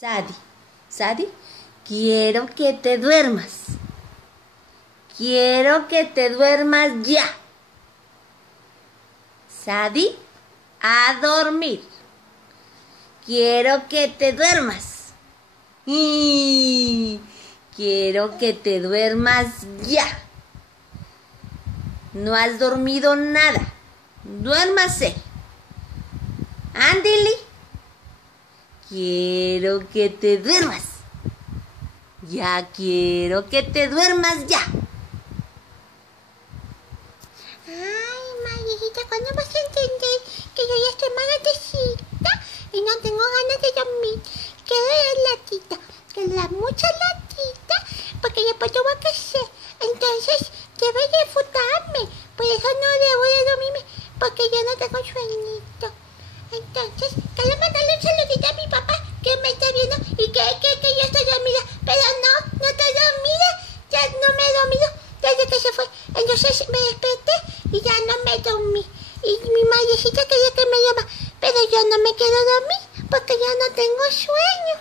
Sadie, Sadie, quiero que te duermas. Quiero que te duermas ya. Sadie, a dormir. Quiero que te duermas. Quiero que te duermas ya. No has dormido nada. Duérmase. Ándele. Quiero que te duermas. Ya quiero que te duermas ya. Ay, Marielita, ¿cuándo vas a entender que yo ya estoy más grandecita y no tengo ganas de dormir? Quiero la latita, que la mucha latita, porque después yo voy a crecer. Entonces, debes disfrutarme. Por eso no debo de dormirme, porque yo no tengo sueñito. Entonces, quiero mandarle un saludito a mi papá, que me está viendo y que yo estoy dormida. Pero no estoy dormida, ya no me he dormido desde que se fue. Entonces me desperté y ya no me dormí. Y mi madrecita quería que me duerma, pero yo no me quiero dormir porque ya no tengo sueño.